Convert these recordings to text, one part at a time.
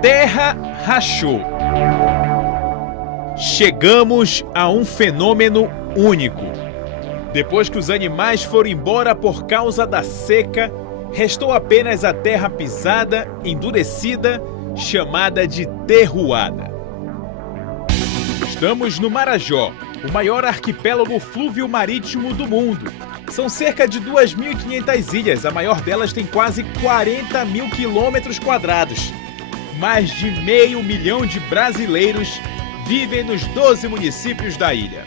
terra rachou. Chegamos a um fenômeno único. Depois que os animais foram embora por causa da seca, restou apenas a terra pisada, endurecida, chamada de terroada. Estamos no Marajó, o maior arquipélago flúvio marítimo do mundo. São cerca de 2.500 ilhas, a maior delas tem quase 40 mil quilômetros quadrados. Mais de 500 mil de brasileiros vivem nos 12 municípios da ilha.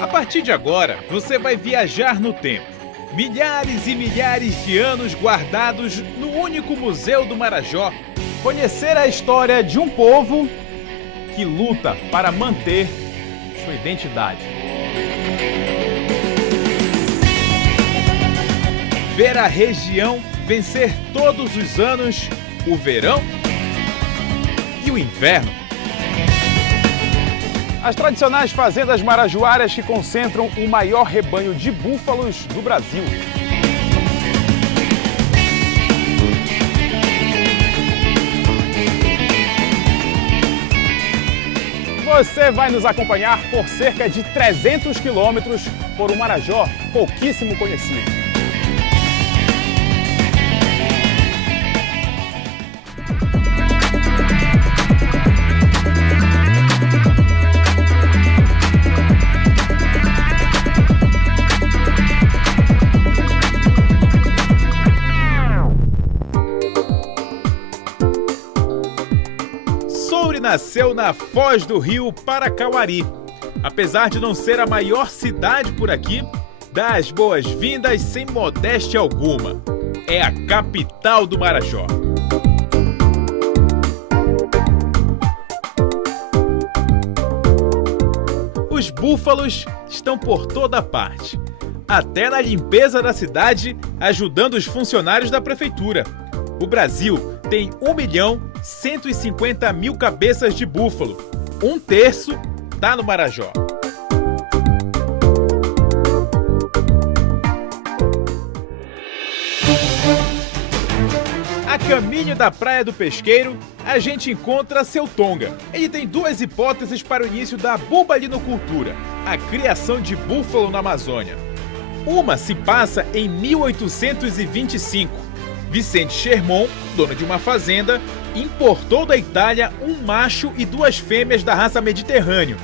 A partir de agora, você vai viajar no tempo. Milhares e milhares de anos guardados no único museu do Marajó. Conhecer a história de um povo que luta para manter sua identidade. Ver a região vencer todos os anos o verão e o inverno. As tradicionais fazendas marajoaras que concentram o maior rebanho de búfalos do Brasil. Você vai nos acompanhar por cerca de 300 quilômetros por um Marajó pouquíssimo conhecido. Soure nasceu na foz do rio Paracauari. Apesar de não ser a maior cidade por aqui, dá as boas-vindas sem modéstia alguma. É a capital do Marajó. Os búfalos estão por toda parte, até na limpeza da cidade, ajudando os funcionários da prefeitura. O Brasil tem 1.150.000 cabeças de búfalo. 1/3 está no Marajó. A caminho da Praia do Pesqueiro, a gente encontra Seu Tonga. Ele tem duas hipóteses para o início da bubalinocultura, a criação de búfalo na Amazônia. Uma se passa em 1825. Vicente Sherman, dono de uma fazenda, importou da Itália um macho e 2 fêmeas da raça Mediterrâneo.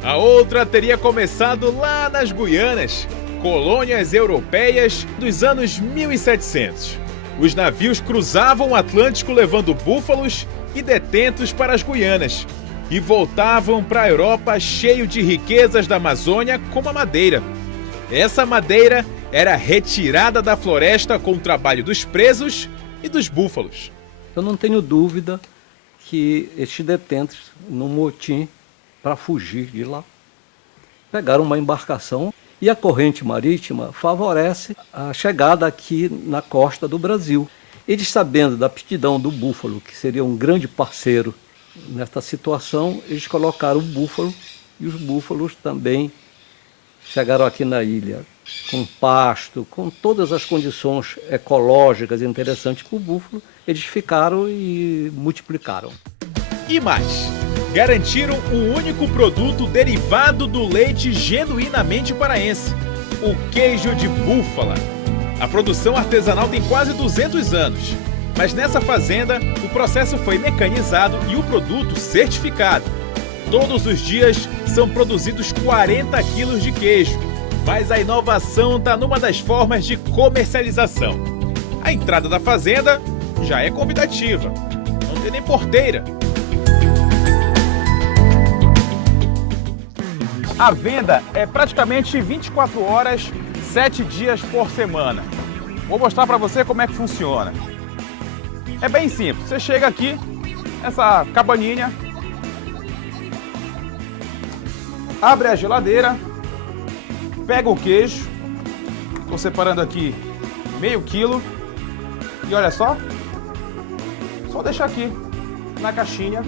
A outra teria começado lá nas Guianas, colônias europeias dos anos 1700. Os navios cruzavam o Atlântico levando búfalos e detentos para as Guianas e voltavam para a Europa cheio de riquezas da Amazônia, como a madeira. Essa madeira era retirada da floresta com o trabalho dos presos e dos búfalos. Eu não tenho dúvida que estes detentos, num motim para fugir de lá, pegaram uma embarcação e a corrente marítima favorece a chegada aqui na costa do Brasil. Eles, sabendo da aptidão do búfalo, que seria um grande parceiro nesta situação, eles colocaram o búfalo e os búfalos também chegaram aqui na ilha com pasto, com todas as condições ecológicas interessantes para o búfalo. Eles ficaram e multiplicaram. E mais, garantiram um único produto derivado do leite genuinamente paraense, o queijo de búfala. A produção artesanal tem quase 200 anos, mas nessa fazenda o processo foi mecanizado e o produto certificado. Todos os dias são produzidos 40 quilos de queijo, mas a inovação está numa das formas de comercialização. A entrada da fazenda já é convidativa, não tem nem porteira. A venda é praticamente 24 horas, 7 dias por semana. Vou mostrar para você como é que funciona. É bem simples. Você chega aqui, essa cabaninha, abre a geladeira, pega o queijo, estou separando aqui meio quilo e olha só deixar aqui na caixinha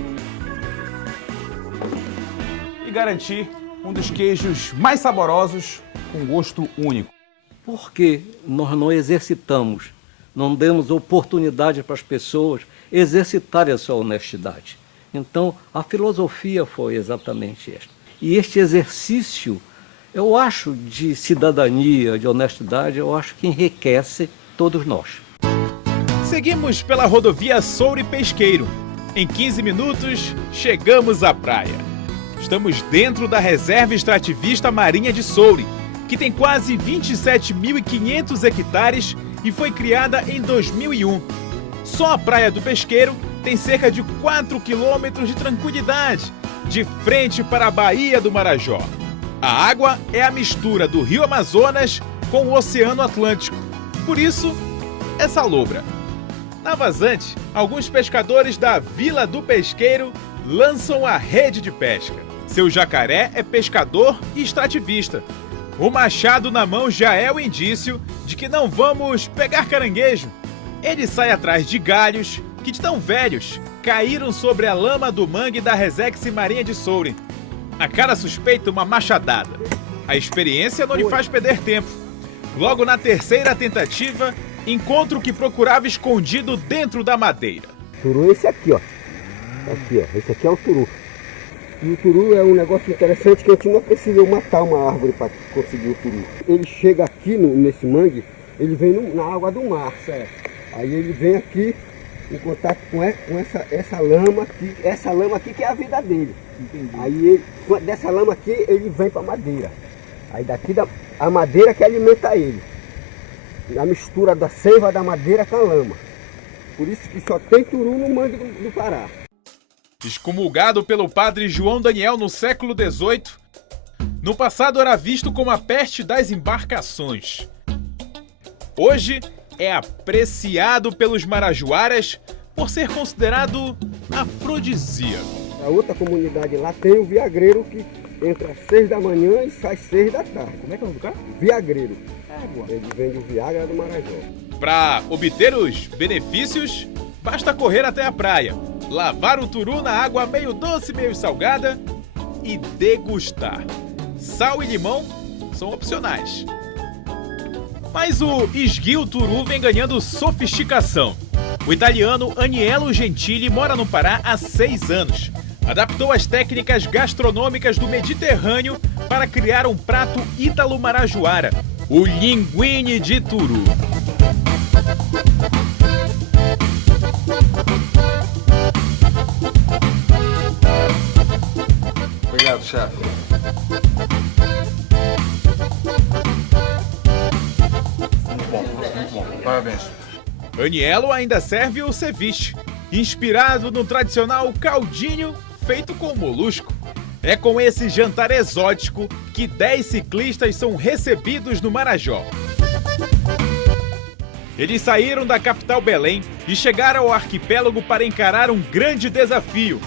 e garantir um dos queijos mais saborosos com gosto único. Por que nós não exercitamos, não demos oportunidade para as pessoas exercitarem a sua honestidade? Então, a filosofia foi exatamente esta. E este exercício, eu acho, de cidadania, de honestidade, eu acho que enriquece todos nós. Seguimos pela rodovia Soure Pesqueiro. Em 15 minutos, chegamos à praia. Estamos dentro da Reserva Extrativista Marinha de Soure, que tem quase 27.500 hectares e foi criada em 2001. Só a Praia do Pesqueiro tem cerca de 4 quilômetros de tranquilidade, de frente para a Baía do Marajó. A água é a mistura do Rio Amazonas com o Oceano Atlântico. Por isso, é salobra. Na vazante, alguns pescadores da Vila do Pesqueiro lançam a rede de pesca. Seu jacaré é pescador e extrativista. O machado na mão já é o indício de que não vamos pegar caranguejo. Ele sai atrás de galhos que, de tão velhos, caíram sobre a lama do mangue da Resex Marinha de Soure. A cara suspeita uma machadada. A experiência não lhe faz perder tempo. Logo na terceira tentativa, encontra o que procurava escondido dentro da madeira. Turu é esse aqui, ó. Aqui, ó. Esse aqui é o turu. E o turu é um negócio interessante que a gente não precisa matar uma árvore para conseguir o turu. Ele chega aqui nesse mangue, ele vem na água do mar. Certo. Aí ele vem aqui em contato com essa lama aqui. Essa lama aqui que é a vida dele. Entendi. Aí dessa lama aqui ele vem para a madeira. Aí daqui a madeira que alimenta ele. A mistura da seiva da madeira com a lama. Por isso que só tem turu no mangue do Pará. Excomulgado pelo padre João Daniel no século XVIII, no passado era visto como a peste das embarcações. Hoje é apreciado pelos marajoaras por ser considerado afrodisíaco. A outra comunidade lá tem o viagreiro que entra às 6 da manhã e sai às 6 da tarde. Como é que é o nome do cara? Viagreiro. Ele vende o Viagra do Marajó. Para obter os benefícios, basta correr até a praia, lavar o turu na água meio doce, meio salgada e degustar. Sal e limão são opcionais. Mas o esguio turu vem ganhando sofisticação. O italiano Aniello Gentili mora no Pará há 6 anos. Adaptou as técnicas gastronômicas do Mediterrâneo para criar um prato ítalo-marajoara, o linguine de turu. Obrigado, chefe. Muito bom. Parabéns. Aniello ainda serve o ceviche, inspirado no tradicional caldinho feito com molusco. É com esse jantar exótico que 10 ciclistas são recebidos no Marajó. Eles saíram da capital Belém e chegaram ao arquipélago para encarar um grande desafio: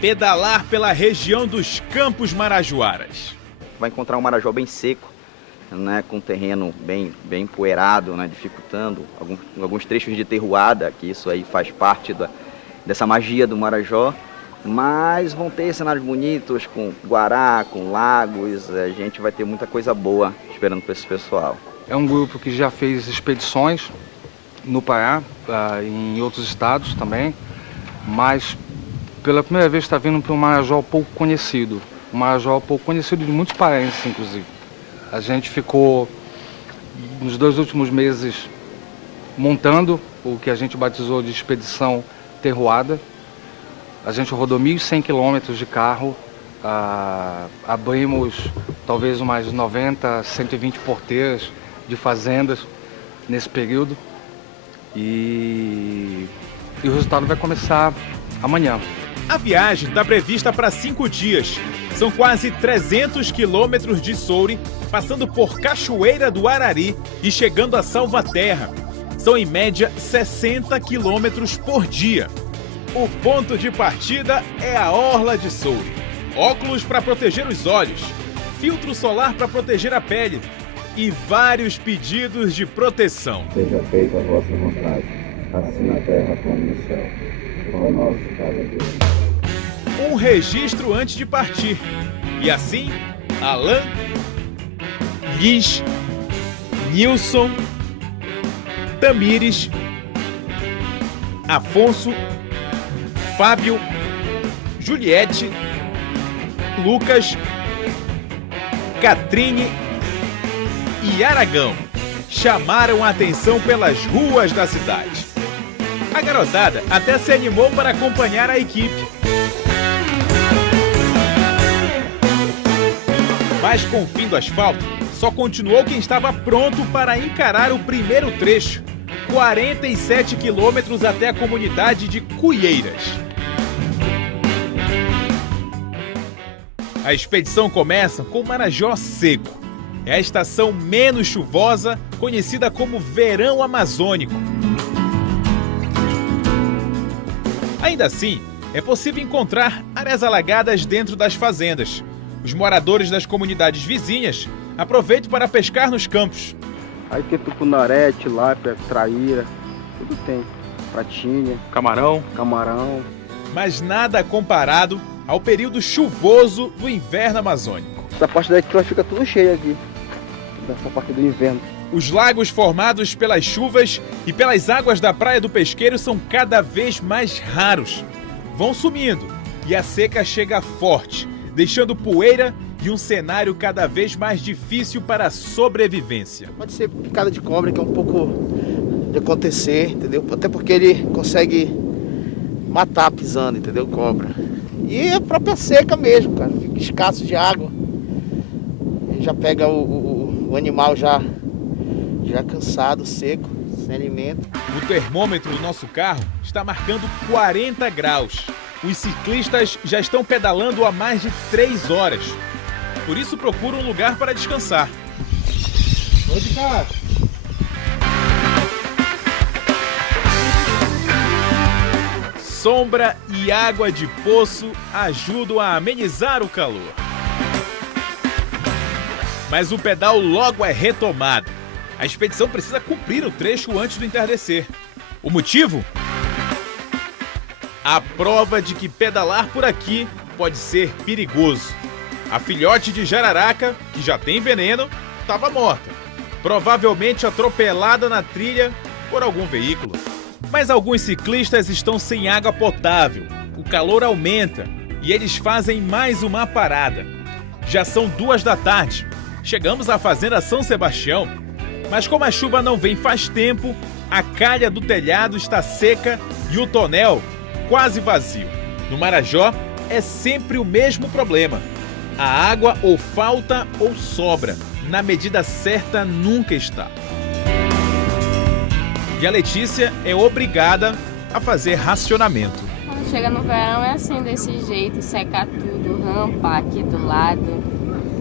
pedalar pela região dos Campos Marajoaras. Vai encontrar um Marajó bem seco, né, com terreno bem empoeirado, né, dificultando alguns trechos de terroada, que isso aí faz parte dessa magia do Marajó. Mas vão ter cenários bonitos com guará, com lagos, a gente vai ter muita coisa boa esperando para esse pessoal. É um grupo que já fez expedições no Pará, em outros estados também, mas pela primeira vez está vindo para um Marajó pouco conhecido. Um Marajó pouco conhecido de muitos paraenses, inclusive. A gente ficou nos 2 últimos meses montando o que a gente batizou de expedição terroada. A gente rodou 1.100 quilômetros de carro, abrimos talvez umas 90, 120 porteiras de fazendas nesse período e o resultado vai começar amanhã. A viagem está prevista para 5 dias. São quase 300 quilômetros de Soure, passando por Cachoeira do Arari e chegando a Salvaterra. São em média 60 quilômetros por dia. O ponto de partida é a Orla de Soure. Óculos para proteger os olhos, filtro solar para proteger a pele e vários pedidos de proteção. Seja feita a vossa vontade, assim na terra como no céu. O nosso cada dia. Um registro antes de partir. E assim, Alain, Liz, Nilson, Tamires, Afonso, Fábio, Juliette, Lucas, Catrine e Aragão chamaram a atenção pelas ruas da cidade. A garotada até se animou para acompanhar a equipe. Mas com o fim do asfalto, só continuou quem estava pronto para encarar o primeiro trecho, 47 quilômetros até a comunidade de Cuieiras. A expedição começa com Marajó seco. É a estação menos chuvosa, conhecida como verão amazônico. Ainda assim, é possível encontrar áreas alagadas dentro das fazendas. Os moradores das comunidades vizinhas aproveitam para pescar nos campos. Aí tem tucunaré, tilápia, traíra, tudo tem. Pratinha, Camarão. Mas nada comparado ao período chuvoso do inverno amazônico. essa parte daqui ela fica tudo cheia aqui, dessa parte do inverno. Os lagos formados pelas chuvas e pelas águas da Praia do Pesqueiro são cada vez mais raros. Vão sumindo e a seca chega forte, deixando poeira e um cenário cada vez mais difícil para a sobrevivência. Pode ser picada de cobra, que é um pouco de acontecer, entendeu? Até porque ele consegue matar pisando, entendeu? Cobra. E a própria seca mesmo, cara. Fica escasso de água. Ele já pega o animal já cansado, seco, sem alimento. O termômetro do nosso carro está marcando 40 graus. Os ciclistas já estão pedalando há mais de 3 horas. Por isso procuram um lugar para descansar. Onde, cara? Sombra e água de poço ajudam a amenizar o calor. Mas o pedal logo é retomado. A expedição precisa cumprir o trecho antes do entardecer. O motivo? A prova de que pedalar por aqui pode ser perigoso. A filhote de jararaca, que já tem veneno, estava morta. Provavelmente atropelada na trilha por algum veículo. Mas alguns ciclistas estão sem água potável. O calor aumenta e eles fazem mais uma parada. Já são 2 da tarde. Chegamos à fazenda São Sebastião. Mas como a chuva não vem faz tempo, a calha do telhado está seca e o tonel quase vazio. No Marajó é sempre o mesmo problema. A água ou falta ou sobra. Na medida certa nunca está. E a Letícia é obrigada a fazer racionamento. Quando chega no verão é assim, desse jeito, secar tudo, rampa aqui do lado.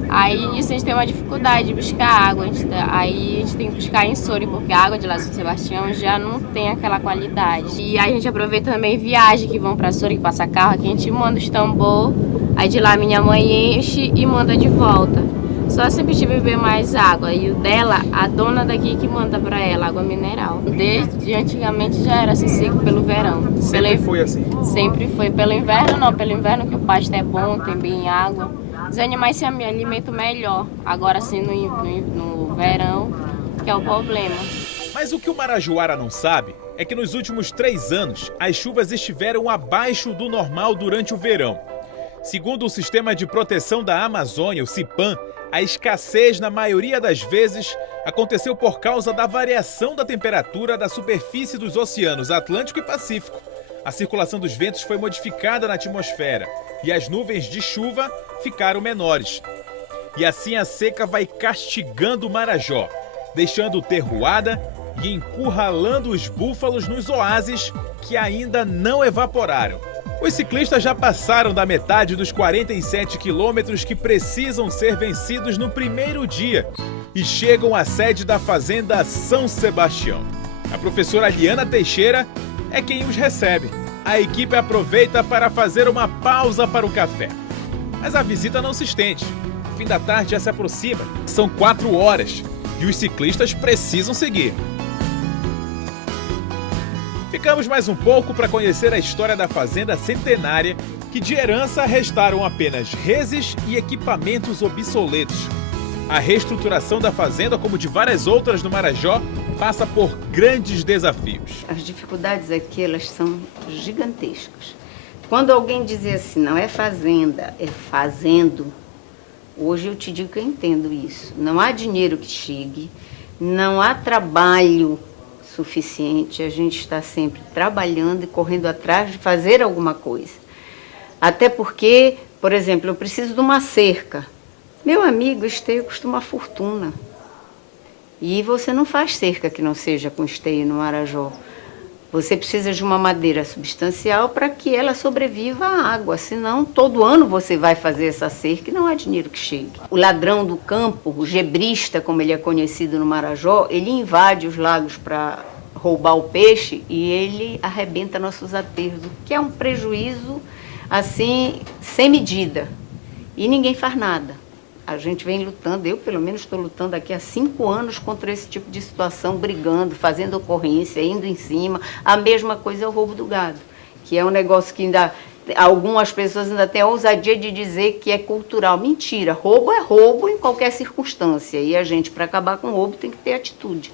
Aí nisso a gente tem uma dificuldade de buscar água, aí a gente tem que buscar em Soure, porque a água de lá de São Sebastião já não tem aquela qualidade. E aí a gente aproveita também viagem que vão pra Soure, que passa carro, aqui a gente manda os tambor, aí de lá minha mãe enche e manda de volta. Só se a gente beber mais água, e o dela, a dona daqui que manda pra ela, água mineral. Desde antigamente já era assim, seco pelo verão. Sempre foi assim? Sempre foi. Pelo inverno não, pelo inverno que o pasto é bom, tem bem água. Os animais se alimentam melhor, agora sim no verão, que é o problema. Mas o que o marajoara não sabe é que nos últimos 3 anos as chuvas estiveram abaixo do normal durante o verão. Segundo o Sistema de Proteção da Amazônia, o CIPAM, a escassez na maioria das vezes aconteceu por causa da variação da temperatura da superfície dos oceanos Atlântico e Pacífico. A circulação dos ventos foi modificada na atmosfera e as nuvens de chuva ficaram menores. E assim a seca vai castigando o Marajó, deixando terroada e encurralando os búfalos nos oásis que ainda não evaporaram. Os ciclistas já passaram da metade dos 47 quilômetros que precisam ser vencidos no primeiro dia e chegam à sede da Fazenda São Sebastião. A professora Liana Teixeira é quem os recebe. A equipe aproveita para fazer uma pausa para o café. Mas a visita não se estende. O fim da tarde já se aproxima. São 4 horas e os ciclistas precisam seguir. Ficamos mais um pouco para conhecer a história da fazenda centenária, que de herança restaram apenas reses e equipamentos obsoletos. A reestruturação da fazenda, como de várias outras no Marajó, passa por grandes desafios. As dificuldades aqui, elas são gigantescas. Quando alguém dizia assim, não é fazenda, é fazendo, hoje eu te digo que eu entendo isso. Não há dinheiro que chegue, não há trabalho suficiente, a gente está sempre trabalhando e correndo atrás de fazer alguma coisa. Até porque, por exemplo, eu preciso de uma cerca. Meu amigo, esteio custa uma fortuna. E você não faz cerca que não seja com esteio no Marajó. Você precisa de uma madeira substancial para que ela sobreviva à água, senão todo ano você vai fazer essa cerca e não há dinheiro que chegue. O ladrão do campo, o gebrista, como ele é conhecido no Marajó, ele invade os lagos para roubar o peixe e ele arrebenta nossos aterros, o que é um prejuízo assim, sem medida. E ninguém faz nada. A gente vem lutando, eu pelo menos estou lutando aqui há 5 anos contra esse tipo de situação, brigando, fazendo ocorrência, indo em cima. A mesma coisa é o roubo do gado, que é um negócio que ainda algumas pessoas ainda têm a ousadia de dizer que é cultural. Mentira, roubo é roubo em qualquer circunstância. E a gente, para acabar com o roubo, tem que ter atitude.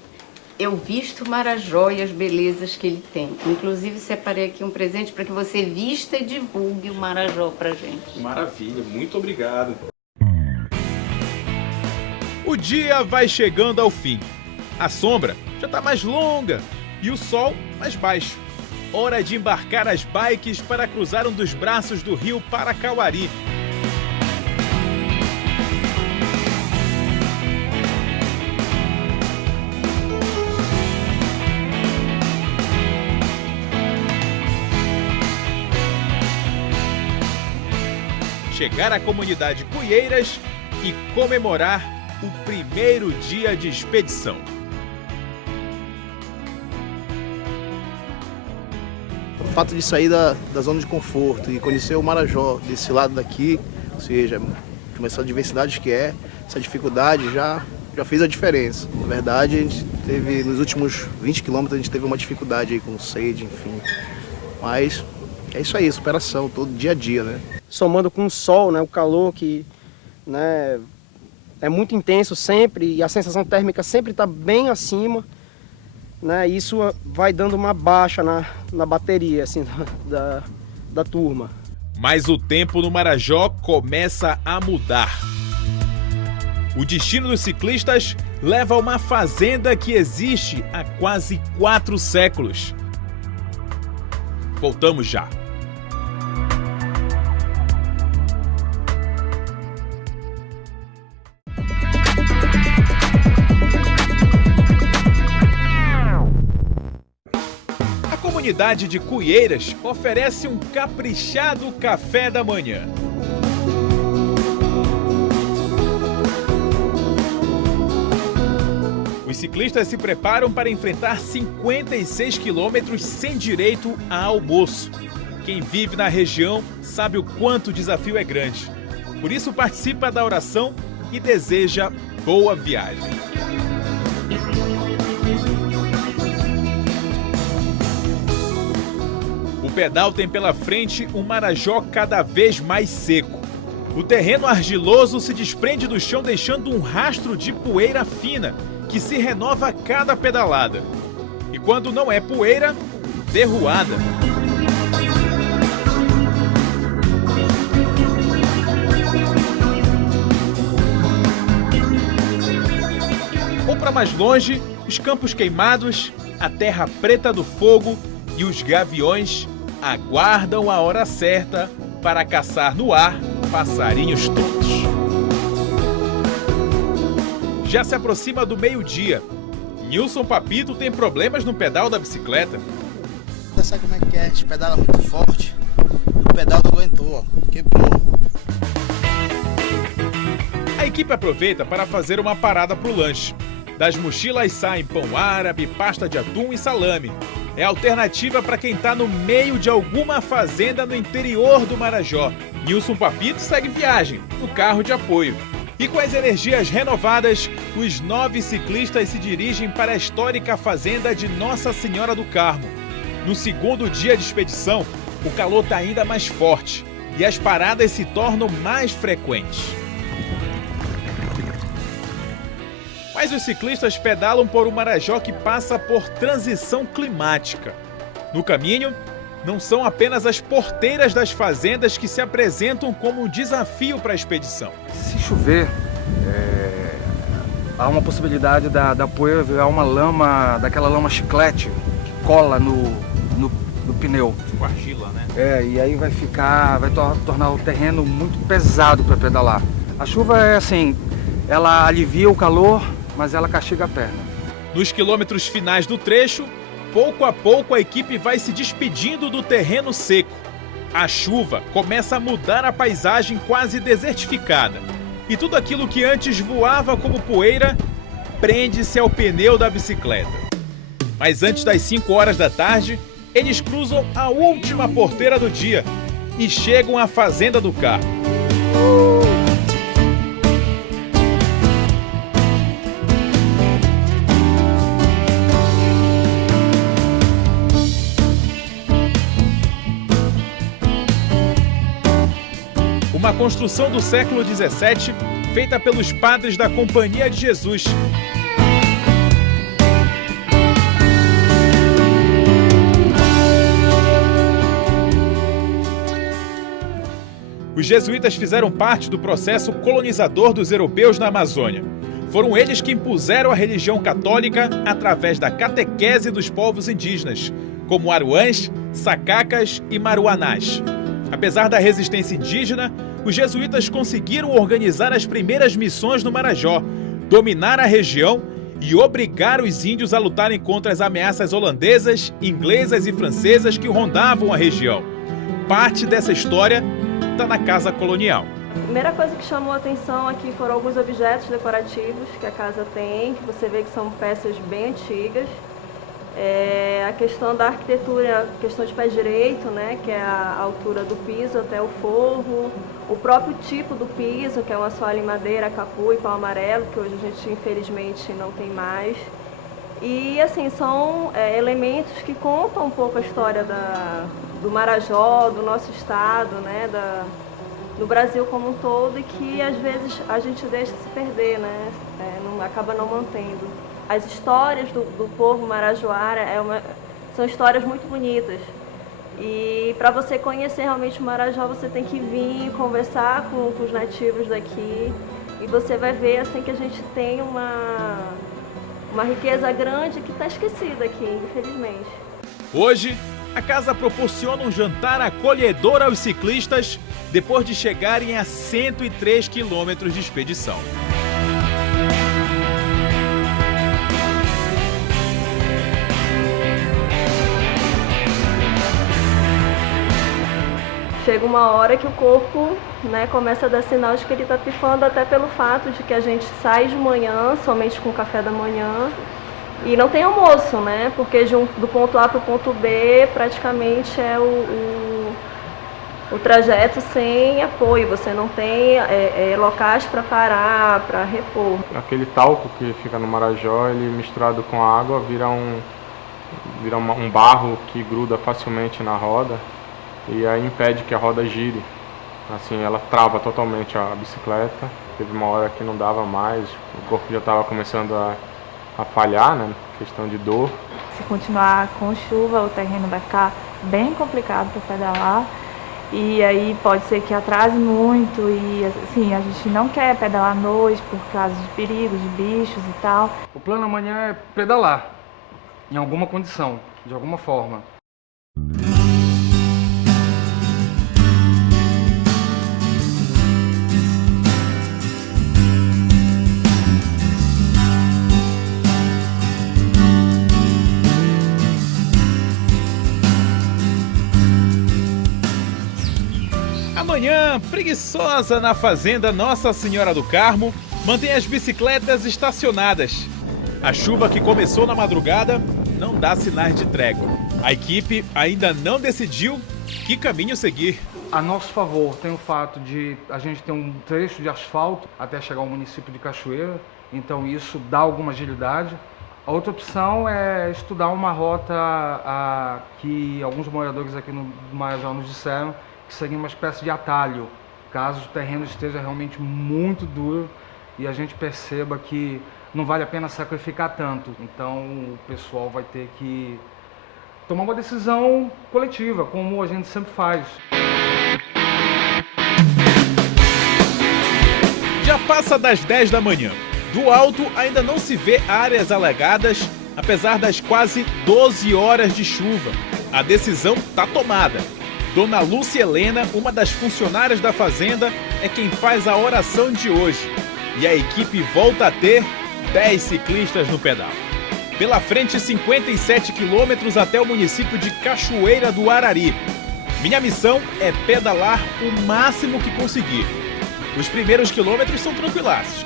Eu visto o Marajó e as belezas que ele tem. Inclusive, separei aqui um presente para que você vista e divulgue o Marajó para a gente. Maravilha, muito obrigado. O dia vai chegando ao fim. A sombra já está mais longa e o sol mais baixo. Hora de embarcar as bikes para cruzar um dos braços do rio Paracauari. Chegar à comunidade Cuieiras e comemorar o primeiro dia de expedição. O fato de sair da zona de conforto e conhecer o Marajó desse lado daqui, ou seja, com essa diversidade que é, essa dificuldade já fez a diferença. Na verdade, a gente teve, nos últimos 20 quilômetros, a gente teve uma dificuldade aí com sede, enfim. Mas é isso aí, superação, todo dia a dia, né? Somando com o sol, né, o calor que, né, é muito intenso sempre e a sensação térmica sempre está bem acima, né? Isso vai dando uma baixa na bateria assim, da turma. Mas o tempo no Marajó começa a mudar. O destino dos ciclistas leva a uma fazenda que existe há quase 4 séculos. Voltamos já. A comunidade de Cuieiras oferece um caprichado café da manhã. Os ciclistas se preparam para enfrentar 56 quilômetros sem direito a almoço. Quem vive na região sabe o quanto o desafio é grande. Por isso participa da oração e deseja boa viagem. O pedal tem pela frente um Marajó cada vez mais seco. O terreno argiloso se desprende do chão, deixando um rastro de poeira fina, que se renova a cada pedalada. E quando não é poeira, derruada. Ou para mais longe, os campos queimados, a terra preta do fogo e os gaviões aguardam a hora certa para caçar no ar passarinhos todos. Já se aproxima do meio-dia. Nilson Papito tem problemas no pedal da bicicleta. Você sabe como é que é? A gente pedala muito forte. O pedal não aguentou, ó. Quebrou. A equipe aproveita para fazer uma parada para o lanche. Das mochilas saem pão árabe, pasta de atum e salame. É a alternativa para quem está no meio de alguma fazenda no interior do Marajó. Nilson Papito segue viagem, no carro de apoio. E com as energias renovadas, os 9 ciclistas se dirigem para a histórica fazenda de Nossa Senhora do Carmo. No segundo dia de expedição, o calor está ainda mais forte e as paradas se tornam mais frequentes. Mas os ciclistas pedalam por um Marajó que passa por transição climática. No caminho, não são apenas as porteiras das fazendas que se apresentam como um desafio para a expedição. Se chover, há uma possibilidade da poeira virar uma lama, daquela lama chiclete que cola no pneu. Tipo argila, né? E aí vai tornar o terreno muito pesado para pedalar. A chuva é assim, ela alivia o calor, mas ela castiga a perna. Nos quilômetros finais do trecho, pouco a pouco a equipe vai se despedindo do terreno seco. A chuva começa a mudar a paisagem quase desertificada. E tudo aquilo que antes voava como poeira, prende-se ao pneu da bicicleta. Mas antes das 5 horas da tarde, eles cruzam a última porteira do dia e chegam à Fazenda do Carmo. Uma construção do século XVII, feita pelos padres da Companhia de Jesus. Os jesuítas fizeram parte do processo colonizador dos europeus na Amazônia. Foram eles que impuseram a religião católica através da catequese dos povos indígenas, como aruãs, sacacas e maruanás. Apesar da resistência indígena, os jesuítas conseguiram organizar as primeiras missões no Marajó, dominar a região e obrigar os índios a lutarem contra as ameaças holandesas, inglesas e francesas que rondavam a região. Parte dessa história está na Casa Colonial. A primeira coisa que chamou a atenção aqui foram alguns objetos decorativos que a casa tem, que você vê que são peças bem antigas. A questão da arquitetura, questão de pé direito, né, que é a altura do piso até o forro, o próprio tipo do piso, que é um assoalho em madeira, capu e pau amarelo, que hoje a gente infelizmente não tem mais. E assim, são elementos que contam um pouco a história do Marajó, do nosso estado, né, do Brasil como um todo, e que às vezes a gente deixa se perder, né, acaba não mantendo. As histórias do povo marajoara são histórias muito bonitas. E para você conhecer realmente o Marajó, você tem que vir conversar com os nativos daqui. E você vai ver assim, que a gente tem uma riqueza grande que está esquecida aqui, infelizmente. Hoje, a casa proporciona um jantar acolhedor aos ciclistas depois de chegarem a 103 quilômetros de expedição. Chega uma hora que o corpo, né, começa a dar sinal de que ele está pifando, até pelo fato de que a gente sai de manhã, somente com café da manhã, e não tem almoço, né? Porque do ponto A para o ponto B praticamente é o trajeto sem apoio, você não tem locais para parar, para repor. Aquele talco que fica no Marajó, ele misturado com a água vira um barro que gruda facilmente na roda. E aí impede que a roda gire, assim, ela trava totalmente a bicicleta. Teve uma hora que não dava mais, o corpo já estava começando a falhar, né, questão de dor. Se continuar com chuva, o terreno vai ficar bem complicado para pedalar. E aí pode ser que atrase muito e assim, a gente não quer pedalar à noite por causa de perigos, de bichos e tal. O plano amanhã é pedalar, em alguma condição, de alguma forma. manhã preguiçosa na fazenda Nossa Senhora do Carmo mantém as bicicletas estacionadas. A chuva que começou na madrugada não dá sinais de trégua. A equipe ainda não decidiu que caminho seguir. A nosso favor tem o fato de a gente ter um trecho de asfalto até chegar ao município de Cachoeira, então isso dá alguma agilidade. A outra opção é estudar uma rota que alguns moradores aqui no Marajó nos disseram que seria uma espécie de atalho, caso o terreno esteja realmente muito duro e a gente perceba que não vale a pena sacrificar tanto. Então o pessoal vai ter que tomar uma decisão coletiva, como a gente sempre faz. Já passa das 10 da manhã. Do alto ainda não se vê áreas alagadas, apesar das quase 12 horas de chuva. A decisão está tomada. Dona Lúcia Helena, uma das funcionárias da fazenda, é quem faz a oração de hoje. E a equipe volta a ter 10 ciclistas no pedal. Pela frente, 57 quilômetros até o município de Cachoeira do Arari. Minha missão é pedalar o máximo que conseguir. Os primeiros quilômetros são tranquilaços.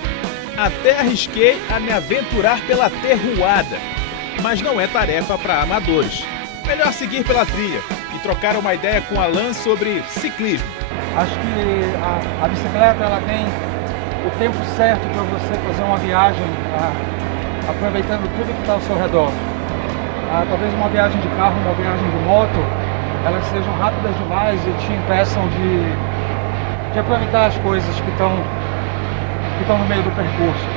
Até arrisquei a me aventurar pela terruada, mas não é tarefa para amadores. Melhor seguir pela trilha e trocar uma ideia com Alan sobre ciclismo. Acho que a bicicleta ela tem o tempo certo para você fazer uma viagem, aproveitando tudo que está ao seu redor. Talvez uma viagem de carro, uma viagem de moto, elas sejam rápidas demais e te impeçam de aproveitar as coisas que estão no meio do percurso.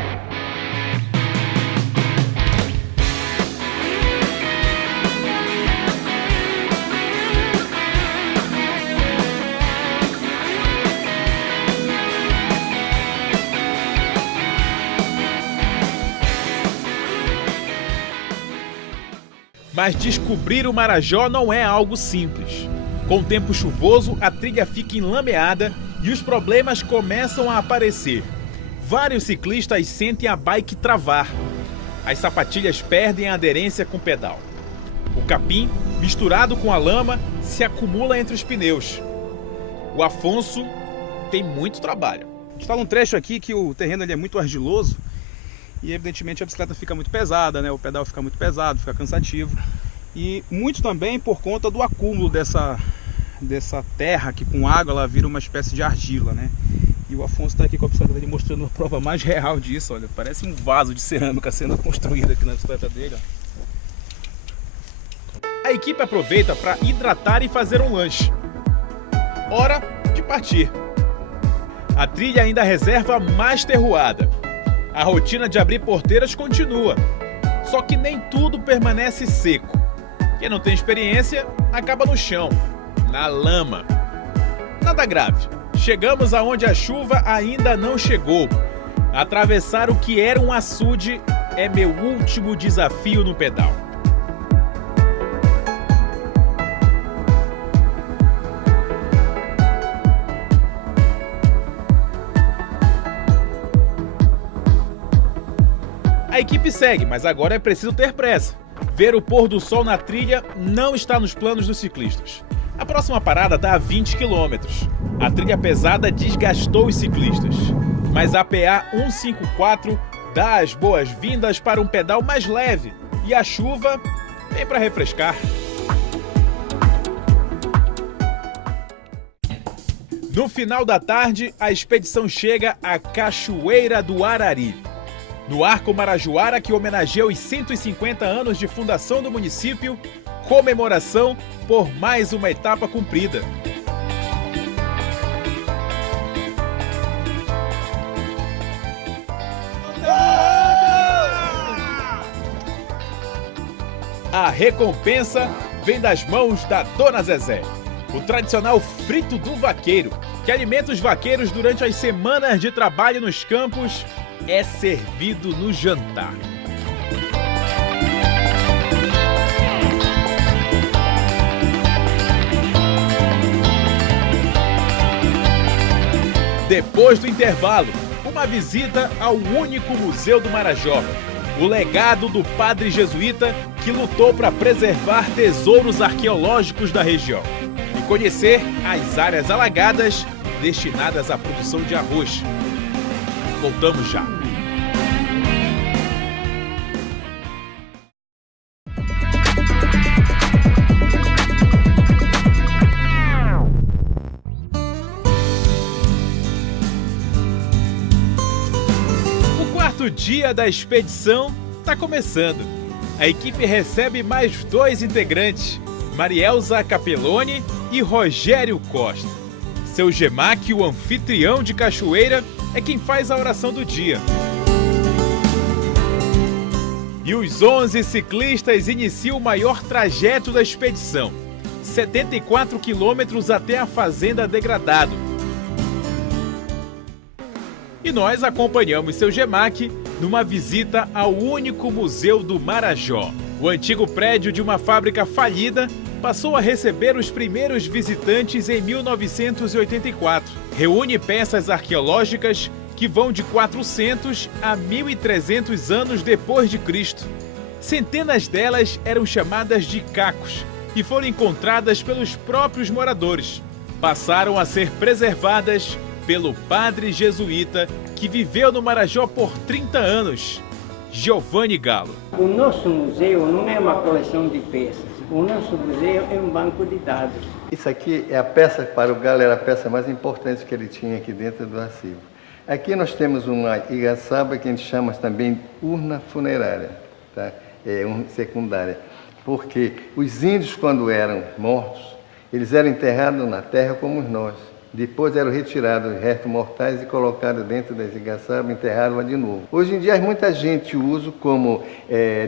Mas descobrir o Marajó não é algo simples. Com o tempo chuvoso, a trilha fica enlameada e os problemas começam a aparecer. Vários ciclistas sentem a bike travar. As sapatilhas perdem a aderência com o pedal. O capim, misturado com a lama, se acumula entre os pneus. O Afonso tem muito trabalho. A gente está num trecho aqui que o terreno ele é muito argiloso e evidentemente a bicicleta fica muito pesada, né? O pedal fica muito pesado, fica cansativo. E muito também por conta do acúmulo dessa terra que com água ela vira uma espécie de argila, né? E o Afonso está aqui com a bicicleta dele mostrando a prova mais real disso, olha. Parece um vaso de cerâmica sendo construído aqui na bicicleta dele, ó. A equipe aproveita para hidratar e fazer um lanche. Hora de partir. A trilha ainda reserva mais terruada. A rotina de abrir porteiras continua. Só que nem tudo permanece seco. Quem não tem experiência acaba no chão, na lama. Nada grave. Chegamos aonde a chuva ainda não chegou. Atravessar o que era um açude é meu último desafio no pedal. A equipe segue, mas agora é preciso ter pressa. Ver o pôr do sol na trilha não está nos planos dos ciclistas. A próxima parada está a 20 quilômetros. A trilha pesada desgastou os ciclistas, mas a PA 154 dá as boas-vindas para um pedal mais leve e a chuva vem para refrescar. No final da tarde, a expedição chega à Cachoeira do Arari, no Arco Marajoara, que homenageia os 150 anos de fundação do município, comemoração por mais uma etapa cumprida. A recompensa vem das mãos da Dona Zezé, o tradicional frito do vaqueiro, que alimenta os vaqueiros durante as semanas de trabalho nos campos, é servido no jantar. Depois do intervalo, uma visita ao único museu do Marajó, o legado do padre jesuíta que lutou para preservar tesouros arqueológicos da região, e conhecer as áreas alagadas destinadas à produção de arroz. Voltamos já. O quarto dia da expedição está começando. A equipe recebe mais 2 integrantes, Marielza Capelloni e Rogério Costa. Seu Gemac, o anfitrião de Cachoeira, é quem faz a oração do dia. E os 11 ciclistas iniciam o maior trajeto da expedição, 74 quilômetros até a Fazenda Degradado. E nós acompanhamos seu Gemac numa visita ao único museu do Marajó. O antigo prédio de uma fábrica falida passou a receber os primeiros visitantes em 1984. Reúne peças arqueológicas que vão de 400 a 1.300 anos depois de Cristo. Centenas delas eram chamadas de cacos e foram encontradas pelos próprios moradores. Passaram a ser preservadas pelo padre jesuíta que viveu no Marajó por 30 anos, Giovanni Galo. O nosso museu não é uma coleção de peças. O nosso museu é um banco de dados. Isso aqui é a peça, para o Galo, era a peça mais importante que ele tinha aqui dentro do arquivo. Aqui nós temos uma igaçaba que a gente chama também urna funerária, tá? É secundária. Porque os índios, quando eram mortos, eles eram enterrados na terra como nós. Depois eram retirados os restos mortais e colocados dentro das igaçabas e enterraram de novo. Hoje em dia muita gente usa como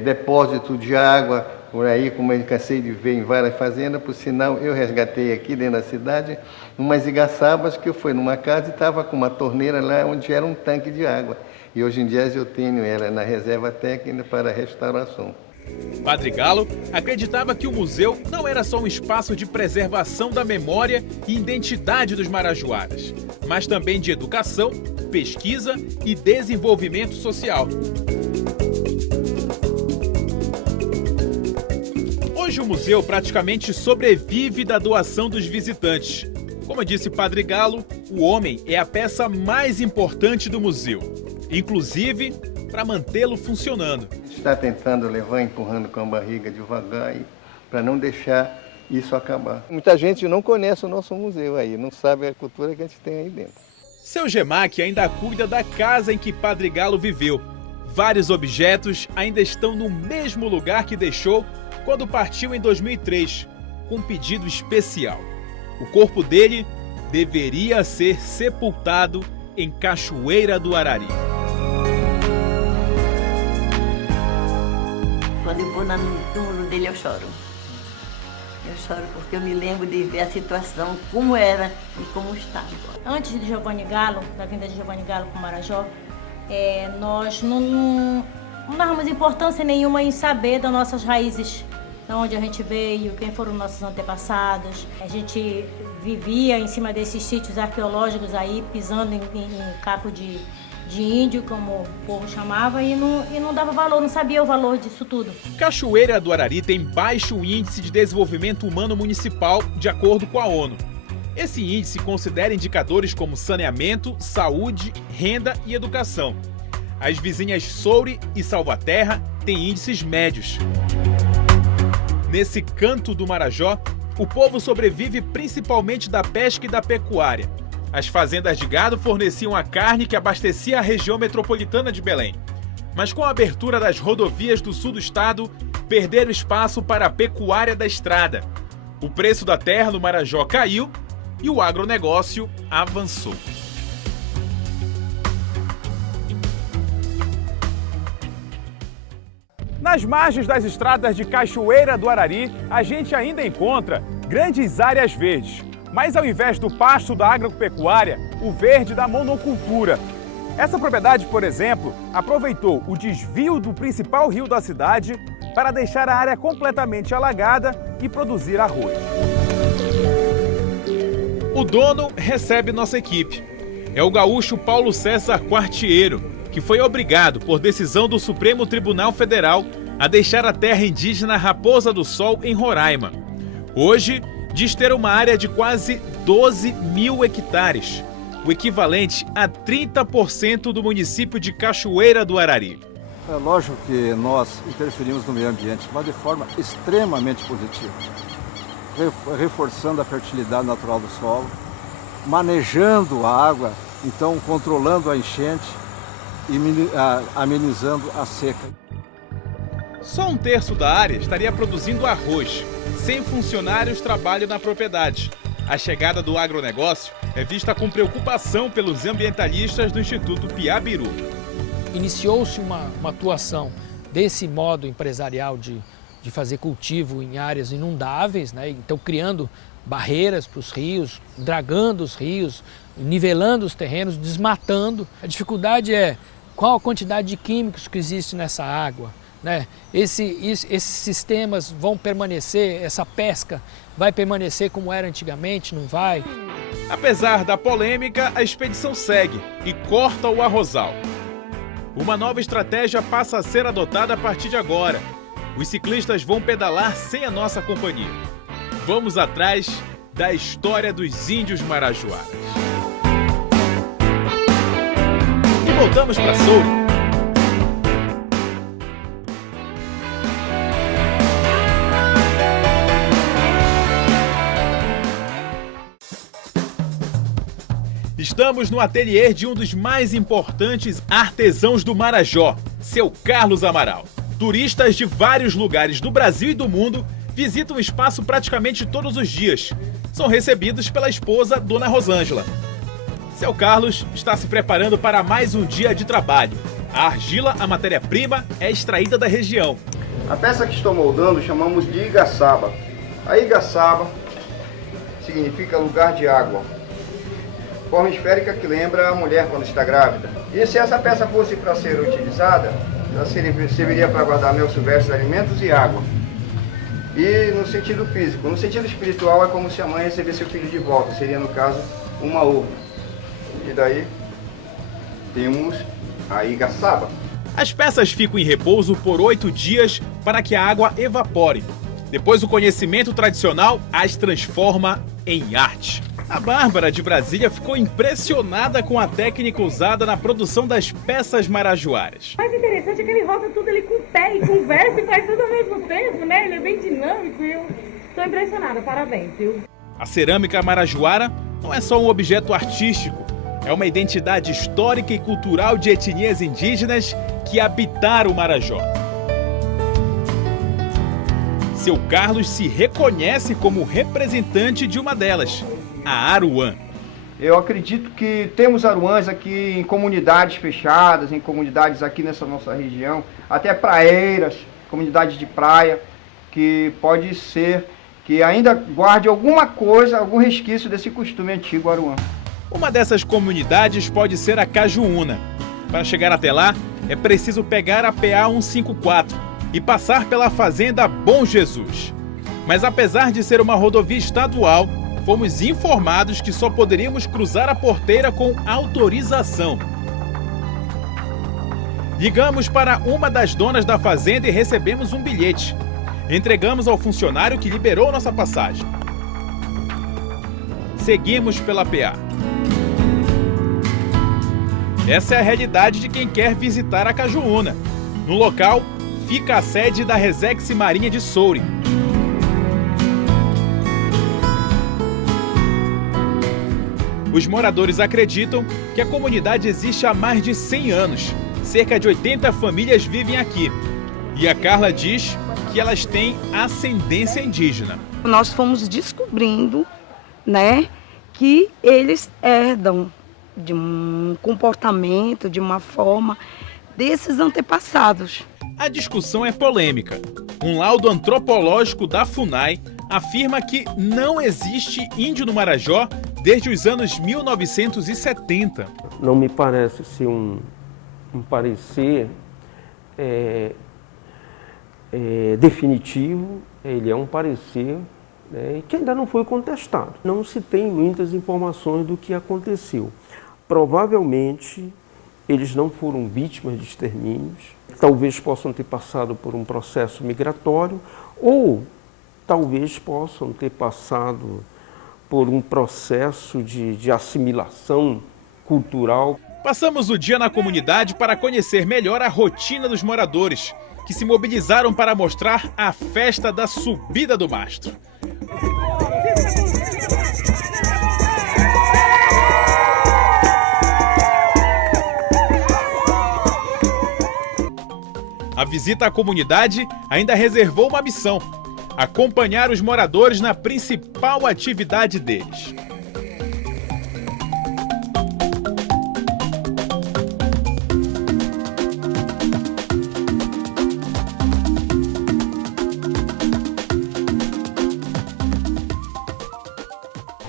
depósito de água, por aí, como eu cansei de ver em várias fazendas. Por sinal, eu resgatei aqui dentro da cidade umas igaçabas que eu fui numa casa e estava com uma torneira lá onde era um tanque de água. E hoje em dia eu tenho ela na reserva técnica para restauração. Padre Galo acreditava que o museu não era só um espaço de preservação da memória e identidade dos marajoaras, mas também de educação, pesquisa e desenvolvimento social. Hoje o museu praticamente sobrevive da doação dos visitantes. Como disse Padre Galo, o homem é a peça mais importante do museu, inclusive para mantê-lo funcionando. Está tentando levar, empurrando com a barriga devagar para não deixar isso acabar. Muita gente não conhece o nosso museu aí, não sabe a cultura que a gente tem aí dentro. Seu Gemac ainda cuida da casa em que Padre Galo viveu. Vários objetos ainda estão no mesmo lugar que deixou quando partiu em 2003, com um pedido especial. O corpo dele deveria ser sepultado em Cachoeira do Arari. Quando eu vou no túmulo dele, eu choro. Eu choro porque eu me lembro de ver a situação, como era e como está agora. Antes de Giovanni Galo, da vinda de Giovanni Galo para o Marajó, nós não dávamos importância nenhuma em saber das nossas raízes, de onde a gente veio, quem foram nossos antepassados. A gente vivia em cima desses sítios arqueológicos aí, pisando em caco de índio, como o povo chamava, e não dava valor, não sabia o valor disso tudo. Cachoeira do Arari tem baixo índice de desenvolvimento humano municipal, de acordo com a ONU. Esse índice considera indicadores como saneamento, saúde, renda e educação. As vizinhas Soure e Salvaterra têm índices médios. Nesse canto do Marajó, o povo sobrevive principalmente da pesca e da pecuária. As fazendas de gado forneciam a carne que abastecia a região metropolitana de Belém. Mas com a abertura das rodovias do sul do estado, perderam espaço para a pecuária da estrada. O preço da terra no Marajó caiu e o agronegócio avançou. Nas margens das estradas de Cachoeira do Arari, a gente ainda encontra grandes áreas verdes. Mas ao invés do pasto da agropecuária, o verde da monocultura. Essa propriedade, por exemplo, aproveitou o desvio do principal rio da cidade para deixar a área completamente alagada e produzir arroz. O dono recebe nossa equipe. É o gaúcho Paulo César Quartiero, que foi obrigado, por decisão do Supremo Tribunal Federal, a deixar a terra indígena Raposa do Sol em Roraima. Hoje, diz ter uma área de quase 12 mil hectares, o equivalente a 30% do município de Cachoeira do Arari. É lógico que nós interferimos no meio ambiente, mas de forma extremamente positiva, reforçando a fertilidade natural do solo, manejando a água, então controlando a enchente e amenizando a seca. Só 1/3 da área estaria produzindo arroz. 100 funcionários trabalham na propriedade. A chegada do agronegócio é vista com preocupação pelos ambientalistas do Instituto Piabiru. Iniciou-se uma atuação desse modo empresarial de fazer cultivo em áreas inundáveis, né? Então criando barreiras para os rios, dragando os rios, nivelando os terrenos, desmatando. A dificuldade é qual a quantidade de químicos que existe nessa água, né? Esses sistemas vão permanecer, essa pesca vai permanecer como era antigamente, não vai? Apesar da polêmica, a expedição segue e corta o arrozal. Uma nova estratégia passa a ser adotada a partir de agora. Os ciclistas vão pedalar sem a nossa companhia. Vamos atrás da história dos índios marajoaras. E voltamos para Soure. Estamos no ateliê de um dos mais importantes artesãos do Marajó, seu Carlos Amaral. Turistas de vários lugares do Brasil e do mundo visitam o espaço praticamente todos os dias. São recebidos pela esposa, Dona Rosângela. Seu Carlos está se preparando para mais um dia de trabalho. A argila, a matéria-prima, é extraída da região. A peça que estou moldando chamamos de igaçaba. A igaçaba significa lugar de água. Forma esférica que lembra a mulher quando está grávida. E se essa peça fosse para ser utilizada, ela serviria para guardar mel silvestre, alimentos e água. E no sentido físico. No sentido espiritual é como se a mãe recebesse o filho de volta, seria no caso uma urna. E daí temos a igaçaba. As peças ficam em repouso por 8 dias para que a água evapore. Depois o conhecimento tradicional as transforma em arte. A Bárbara de Brasília ficou impressionada com a técnica usada na produção das peças marajoaras. O mais interessante é que ele roda tudo ali com o pé e conversa e faz tudo ao mesmo tempo, né? Ele é bem dinâmico e eu estou impressionada, parabéns, viu? A cerâmica marajoara não é só um objeto artístico, é uma identidade histórica e cultural de etnias indígenas que habitaram o Marajó. Seu Carlos se reconhece como representante de uma delas, a Aruã. Eu acredito que temos aruãs aqui em comunidades fechadas, em comunidades aqui nessa nossa região, até praeiras, comunidades de praia, que pode ser que ainda guarde alguma coisa, algum resquício desse costume antigo aruã. Uma dessas comunidades pode ser a Cajuúna. Para chegar até lá, é preciso pegar a PA 154 e passar pela fazenda Bom Jesus. Mas apesar de ser uma rodovia estadual, fomos informados que só poderíamos cruzar a porteira com autorização. Ligamos para uma das donas da fazenda e recebemos um bilhete. Entregamos ao funcionário que liberou nossa passagem. Seguimos pela PA. Essa é a realidade de quem quer visitar a Cajuúna. No local, fica a sede da Resex Marinha de Soure. Os moradores acreditam que a comunidade existe há mais de 100 anos. Cerca de 80 famílias vivem aqui. E a Carla diz que elas têm ascendência indígena. Nós fomos descobrindo, né, que eles herdam de um comportamento, de uma forma desses antepassados. A discussão é polêmica. Um laudo antropológico da FUNAI afirma que não existe índio no Marajó desde os anos 1970. Não me parece ser um parecer definitivo, ele é um parecer que ainda não foi contestado. Não se tem muitas informações do que aconteceu. Provavelmente eles não foram vítimas de extermínios, talvez possam ter passado por um processo migratório ou talvez possam ter passado por um processo de assimilação cultural. Passamos o dia na comunidade para conhecer melhor a rotina dos moradores, que se mobilizaram para mostrar a festa da subida do mastro. A visita à comunidade ainda reservou uma missão: acompanhar os moradores na principal atividade deles.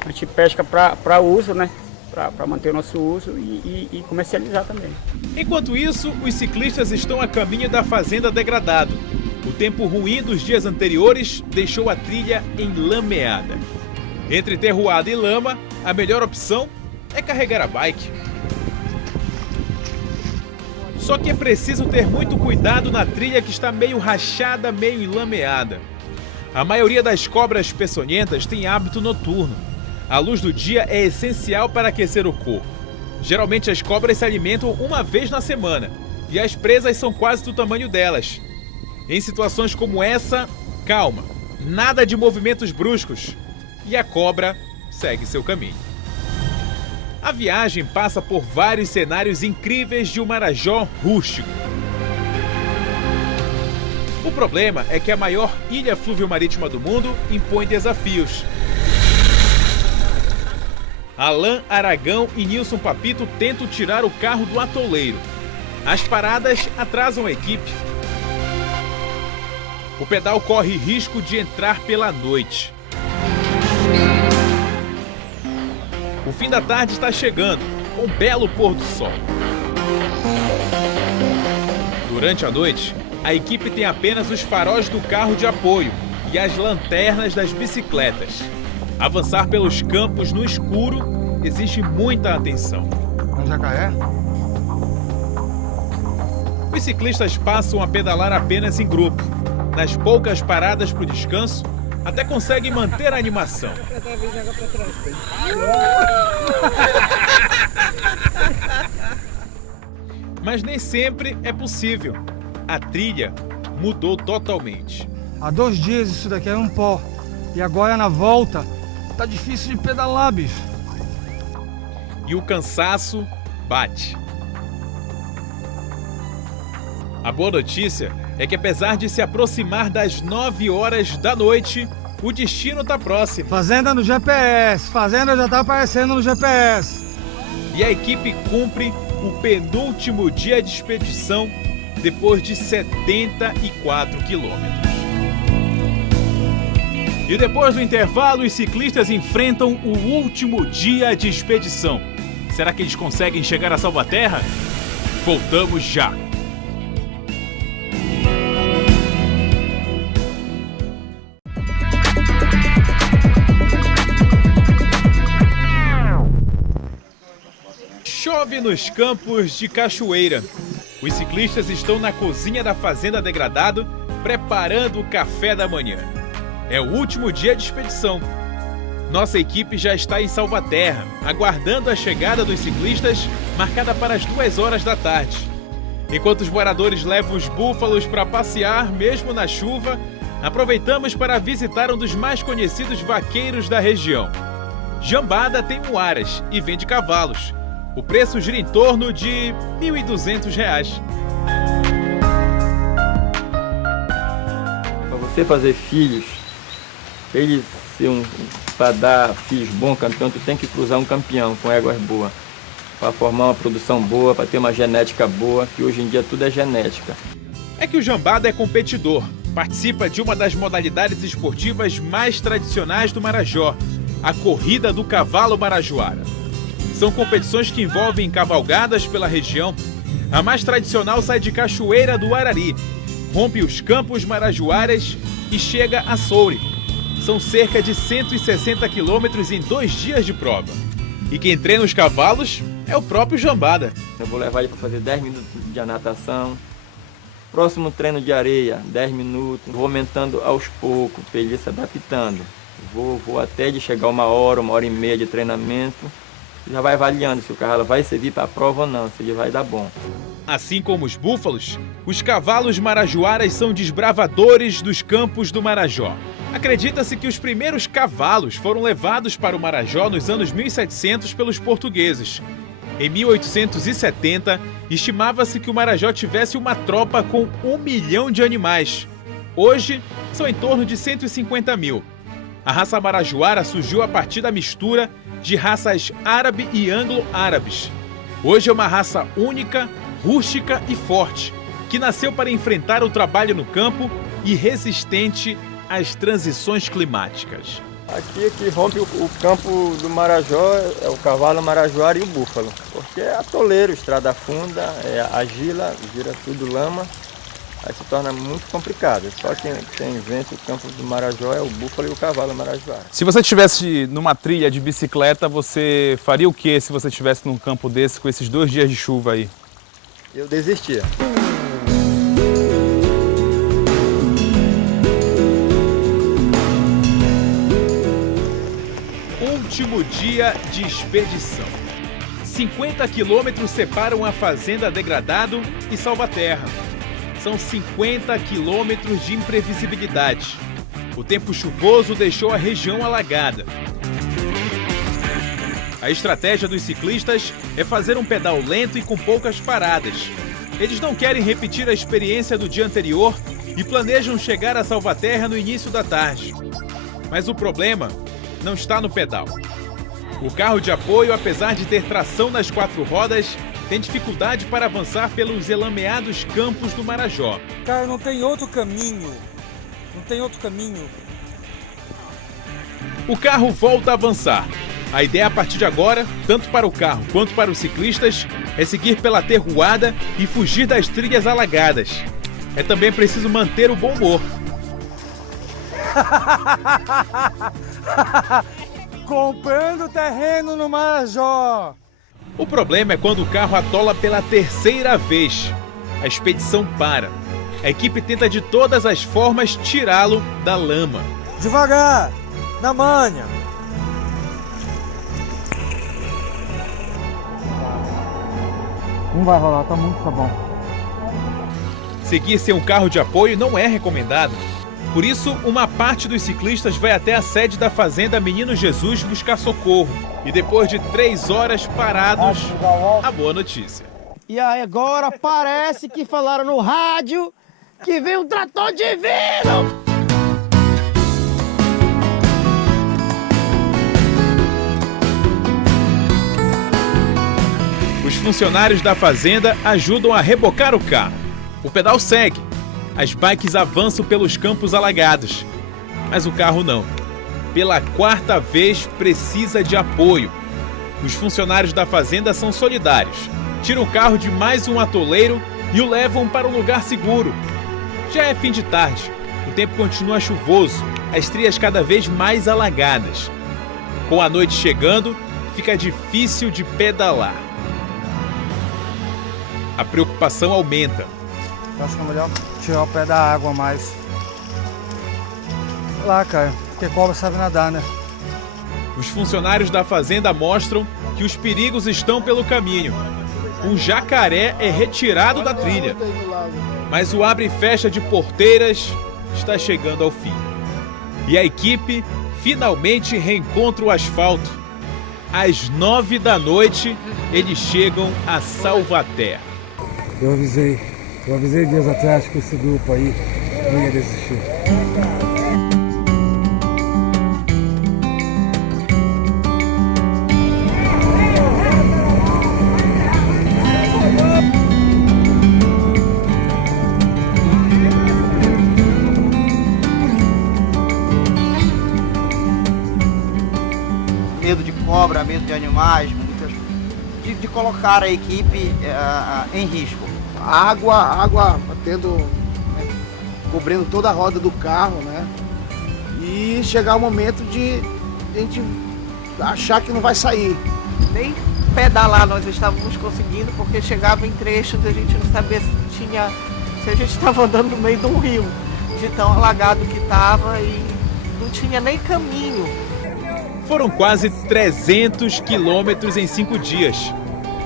A gente pesca para uso, né? Para manter o nosso uso e comercializar também. Enquanto isso, os ciclistas estão a caminho da fazenda degradado. O tempo ruim dos dias anteriores deixou a trilha enlameada. Entre terroada e lama, a melhor opção é carregar a bike. Só que é preciso ter muito cuidado na trilha que está meio rachada, meio enlameada. A maioria das cobras peçonhentas tem hábito noturno. A luz do dia é essencial para aquecer o corpo. Geralmente as cobras se alimentam uma vez na semana e as presas são quase do tamanho delas. Em situações como essa, calma, nada de movimentos bruscos e a cobra segue seu caminho. A viagem passa por vários cenários incríveis de um Marajó rústico. O problema é que a maior ilha fluvio-marítima do mundo impõe desafios. Alain Aragão e Nilson Papito tentam tirar o carro do atoleiro. As paradas atrasam a equipe. O pedal corre risco de entrar pela noite. O fim da tarde está chegando, com um belo pôr do sol. Durante a noite, a equipe tem apenas os faróis do carro de apoio e as lanternas das bicicletas. Avançar pelos campos no escuro exige muita atenção. Um jacaré? Os ciclistas passam a pedalar apenas em grupo. Nas poucas paradas para o descanso, até conseguem manter a animação. Mas nem sempre é possível. A trilha mudou totalmente. Há 2 dias isso daqui era um pó. E agora na volta, tá difícil de pedalar, bicho. E o cansaço bate. A boa notícia é que apesar de se aproximar das 9 horas da noite, o destino tá próximo. Fazenda no GPS, fazenda já tá aparecendo no GPS. E a equipe cumpre o penúltimo dia de expedição depois de 74 quilômetros. E depois do intervalo, os ciclistas enfrentam o último dia de expedição. Será que eles conseguem chegar a Salvaterra? Voltamos já! Chove nos campos de Cachoeira. Os ciclistas estão na cozinha da Fazenda Degradado, preparando o café da manhã. É o último dia de expedição. Nossa equipe já está em Salvaterra, aguardando a chegada dos ciclistas, marcada para as 2 horas da tarde. Enquanto os moradores levam os búfalos para passear, mesmo na chuva, aproveitamos para visitar um dos mais conhecidos vaqueiros da região. Jambada tem um aras e vende cavalos. O preço gira em torno de R$ 1.200. Para você fazer filhos, para dar filhos bons, campeão, tu tem que cruzar um campeão com éguas boas. Para formar uma produção boa, para ter uma genética boa, que hoje em dia tudo é genética. É que o Jambada é competidor. Participa de uma das modalidades esportivas mais tradicionais do Marajó, a Corrida do Cavalo Marajoara. São competições que envolvem cavalgadas pela região. A mais tradicional sai de Cachoeira do Arari, rompe os campos marajoaras e chega a Soure. São cerca de 160 quilômetros em 2 dias de prova. E quem treina os cavalos é o próprio Jambada. Eu vou levar ele para fazer 10 minutos de natação, Próximo treino de areia, 10 minutos, vou aumentando aos poucos, para ele se adaptando. Vou até de chegar 1h de treinamento, já vai avaliando se o cavalo vai servir para a prova ou não, se ele vai dar bom. Assim como os búfalos, os cavalos marajoaras são desbravadores dos campos do Marajó. Acredita-se que os primeiros cavalos foram levados para o Marajó nos anos 1700 pelos portugueses. Em 1870, estimava-se que o Marajó tivesse uma tropa com 1 milhão de animais. Hoje, são em torno de 150 mil. A raça marajoara surgiu a partir da mistura de raças árabe e anglo-árabes. Hoje é uma raça única, rústica e forte, que nasceu para enfrentar o trabalho no campo e resistente às transições climáticas. Aqui que rompe o campo do Marajó é o cavalo marajoara e o búfalo, porque é atoleiro, estrada funda, agila, vira tudo lama, aí se torna muito complicado. Só quem vence o campo do Marajó é o búfalo e o cavalo marajoara. Se você estivesse numa trilha de bicicleta, você faria o que se você estivesse num campo desse com esses 2 dias de chuva aí? Eu desistia. Último dia de expedição. 50 quilômetros separam a Fazenda Degradado e Salvaterra. São 50 quilômetros de imprevisibilidade. O tempo chuvoso deixou a região alagada. A estratégia dos ciclistas é fazer um pedal lento e com poucas paradas. Eles não querem repetir a experiência do dia anterior e planejam chegar a Salvaterra no início da tarde. Mas o problema não está no pedal. O carro de apoio, apesar de ter tração nas 4 rodas, tem dificuldade para avançar pelos elameados campos do Marajó. Cara, não tem outro caminho. Não tem outro caminho. O carro volta a avançar. A ideia a partir de agora, tanto para o carro quanto para os ciclistas, é seguir pela terroada e fugir das trilhas alagadas. É também preciso manter o bom humor. Comprando terreno no Marajó. O problema é quando o carro atola pela 3ª vez. A expedição para. A equipe tenta de todas as formas tirá-lo da lama. Devagar, na manha. Não vai rolar, tá bom. Seguir sem um carro de apoio não é recomendado. Por isso, uma parte dos ciclistas vai até a sede da Fazenda Menino Jesus buscar socorro. E depois de 3 horas parados, a boa notícia. E aí agora parece que falaram no rádio que vem um trator divino! Os funcionários da fazenda ajudam a rebocar o carro. O pedal segue. As bikes avançam pelos campos alagados. Mas o carro não. Pela 4ª vez precisa de apoio. Os funcionários da fazenda são solidários. Tiram o carro de mais um atoleiro e o levam para um lugar seguro. Já é fim de tarde. O tempo continua chuvoso. As trilhas cada vez mais alagadas. Com a noite chegando, fica difícil de pedalar. A preocupação aumenta. Acho que é melhor tirar o pé da água mais. Lá, cara, porque cobra sabe nadar, né? Os funcionários da fazenda mostram que os perigos estão pelo caminho. Um jacaré é retirado da trilha. Mas o abre e fecha de porteiras está chegando ao fim. E a equipe finalmente reencontra o asfalto. Às 9 da noite, eles chegam a Salvaterra. Eu avisei dias atrás que esse grupo aí não ia desistir. Medo de cobra, medo de animais, de colocar a equipe em risco. A água batendo, né, cobrindo toda a roda do carro, né? E chegar o momento de a gente achar que não vai sair. Nem pedalar nós estávamos conseguindo, porque chegava em trechos e a gente não sabia se tinha parecia a gente estava andando no meio de um rio, de tão alagado que estava e não tinha nem caminho. Foram quase 300 quilômetros em 5 dias.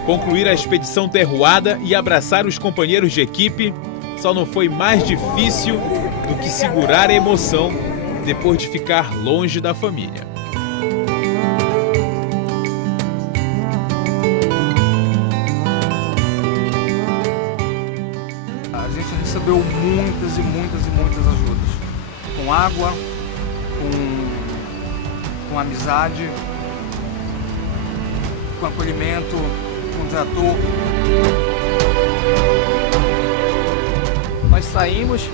Concluir a expedição terroada e abraçar os companheiros de equipe só não foi mais difícil do que segurar a emoção depois de ficar longe da família. A gente recebeu muitas e muitas e muitas ajudas. Com água, com amizade, com acolhimento, com trator. Nós saímos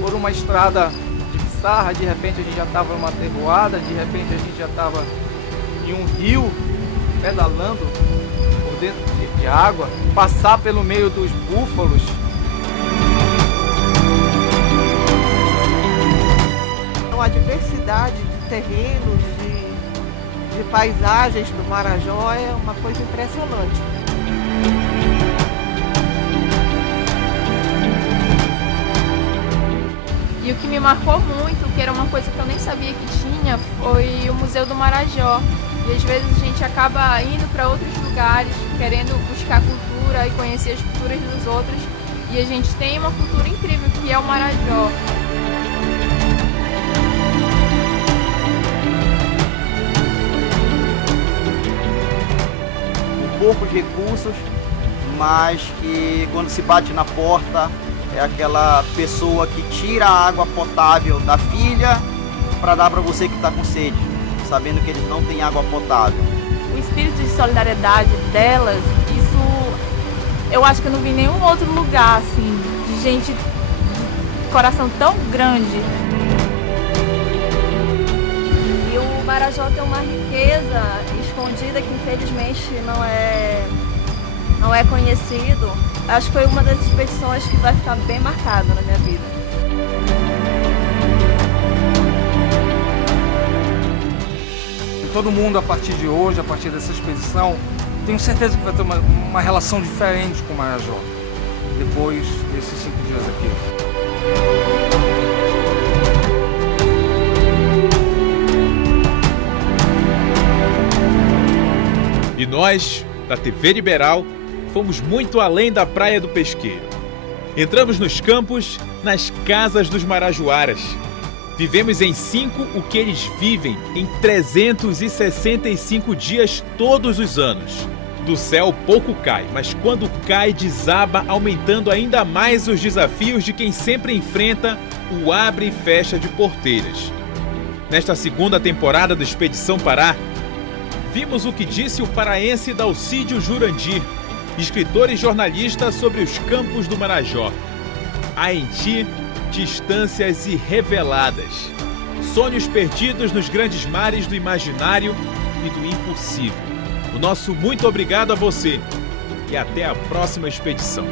por uma estrada de pissarra, de repente a gente já estava numa terroada, de repente a gente já estava em um rio, pedalando por dentro de água, passar pelo meio dos búfalos. A diversidade de terrenos, de paisagens do Marajó é uma coisa impressionante. E o que me marcou muito, que era uma coisa que eu nem sabia que tinha, foi o Museu do Marajó. E às vezes a gente acaba indo para outros lugares, querendo buscar cultura e conhecer as culturas dos outros. E a gente tem uma cultura incrível, que é o Marajó. Poucos recursos, mas que quando se bate na porta é aquela pessoa que tira a água potável da filha para dar para você que está com sede, sabendo que eles não têm água potável. O espírito de solidariedade delas, isso eu acho que eu não vi em nenhum outro lugar, assim, de gente de coração tão grande. E o Marajó tem uma riqueza escondida que infelizmente não é conhecido. Acho que foi uma das expedições que vai ficar bem marcada na minha vida. E todo mundo a partir de hoje, a partir dessa expedição, tenho certeza que vai ter uma relação diferente com o Marajó, depois desses 5 dias aqui. E nós, da TV Liberal, fomos muito além da Praia do Pesqueiro. Entramos nos campos, nas casas dos marajoaras. Vivemos em 5 o que eles vivem em 365 dias todos os anos. Do céu pouco cai, mas quando cai desaba, aumentando ainda mais os desafios de quem sempre enfrenta o abre e fecha de porteiras. Nesta segunda temporada do Expedição Pará, vimos o que disse o paraense Dalcídio Jurandir, escritor e jornalista sobre os campos do Marajó. Há em ti distâncias irreveladas, sonhos perdidos nos grandes mares do imaginário e do impossível. O nosso muito obrigado a você e até a próxima expedição.